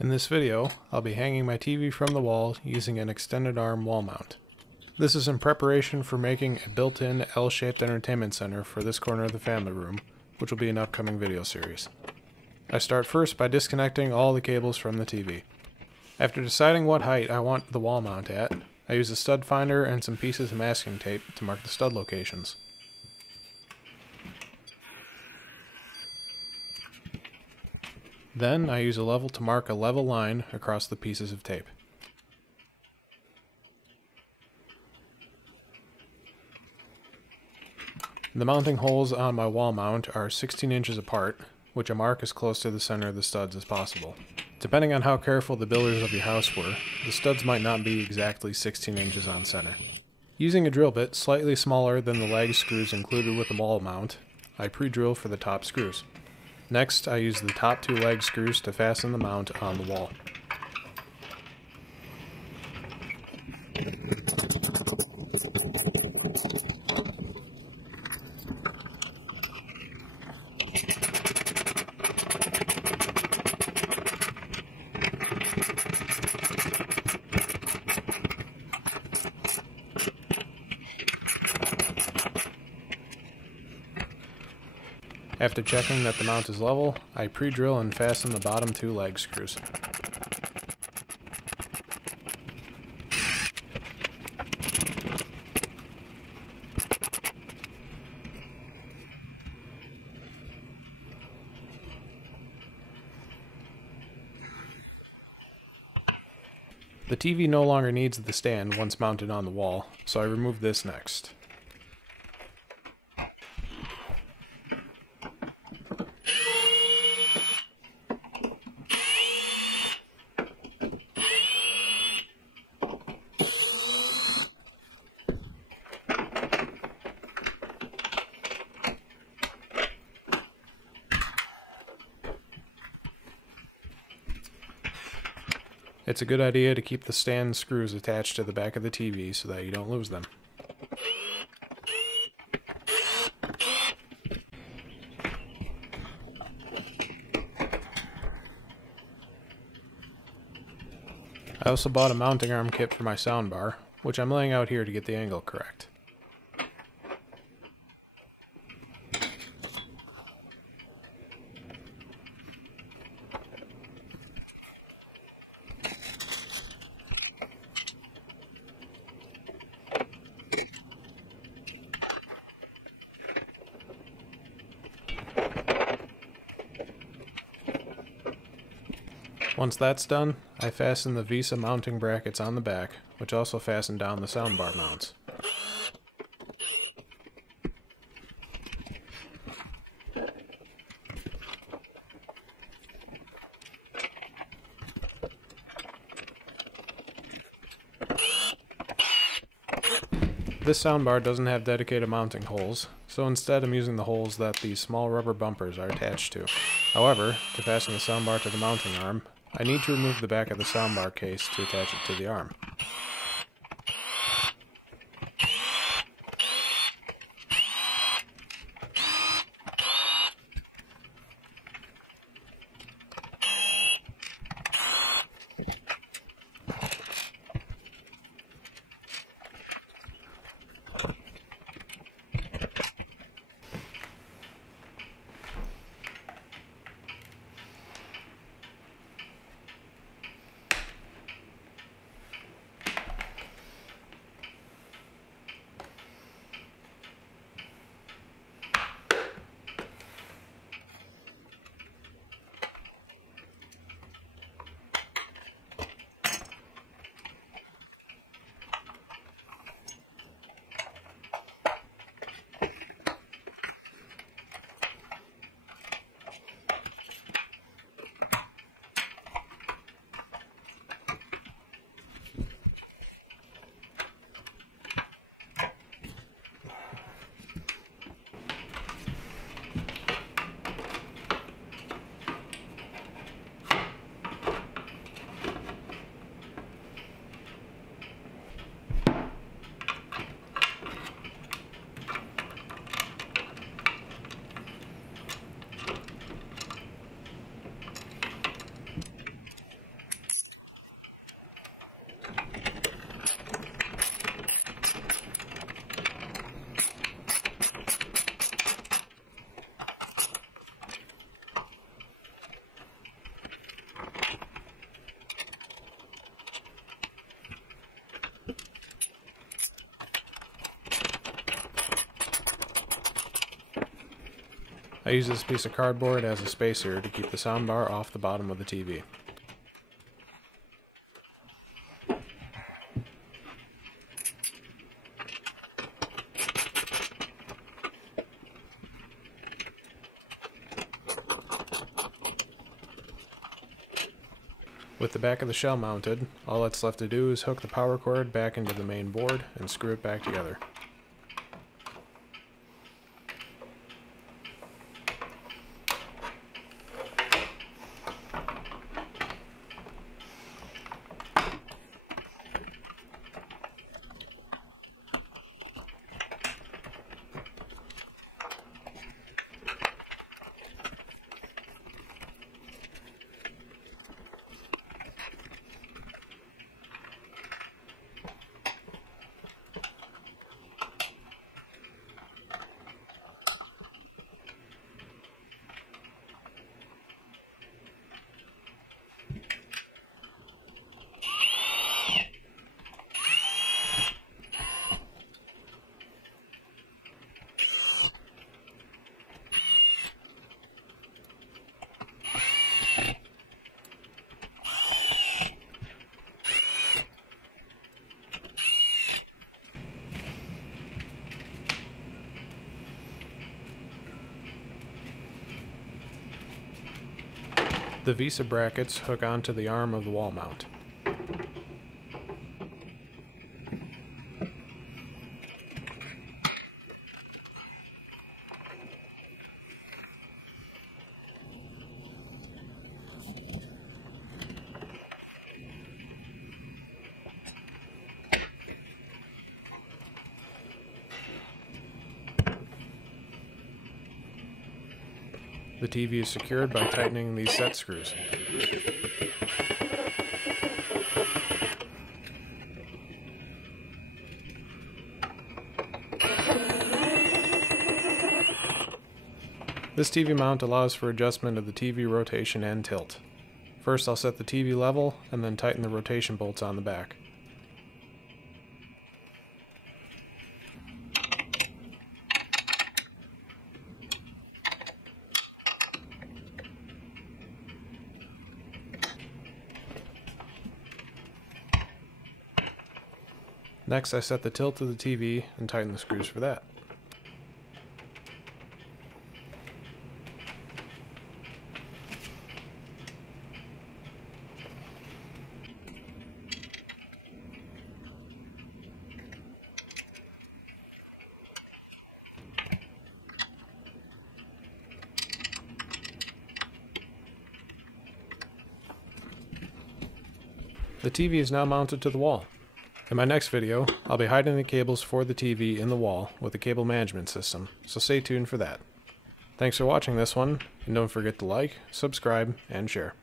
In this video, I'll be hanging my TV from the wall using an extended arm wall mount. This is in preparation for making a built-in L-shaped entertainment center for this corner of the family room, which will be an upcoming video series. I start first by disconnecting all the cables from the TV. After deciding what height I want the wall mount at, I use a stud finder and some pieces of masking tape to mark the stud locations. Then I use a level to mark a level line across the pieces of tape. The mounting holes on my wall mount are 16 inches apart, which I mark as close to the center of the studs as possible. Depending on how careful the builders of your house were, the studs might not be exactly 16 inches on center. Using a drill bit slightly smaller than the lag screws included with the wall mount, I pre-drill for the top screws. Next, I use the top two leg screws to fasten the mount on the wall. After checking that the mount is level, I pre-drill and fasten the bottom two leg screws. The TV no longer needs the stand once mounted on the wall, so I remove this next. It's a good idea to keep the stand screws attached to the back of the TV so that you don't lose them. I also bought a mounting arm kit for my soundbar, which I'm laying out here to get the angle correct. Once that's done, I fasten the Visa mounting brackets on the back, which also fasten down the soundbar mounts. This soundbar doesn't have dedicated mounting holes, so instead I'm using the holes that these small rubber bumpers are attached to. However, to fasten the soundbar to the mounting arm, I need to remove the back of the soundbar case to attach it to the arm. I use this piece of cardboard as a spacer to keep the soundbar off the bottom of the TV. With the back of the shell mounted, all that's left to do is hook the power cord back into the main board and screw it back together. The VISA brackets hook onto the arm of the wall mount. The TV is secured by tightening these set screws. This TV mount allows for adjustment of the TV rotation and tilt. First I'll set the TV level and then tighten the rotation bolts on the back. Next, I set the tilt of the TV and tighten the screws for that. The TV is now mounted to the wall. In my next video, I'll be hiding the cables for the TV in the wall with a cable management system, so stay tuned for that. Thanks for watching this one, and don't forget to like, subscribe, and share.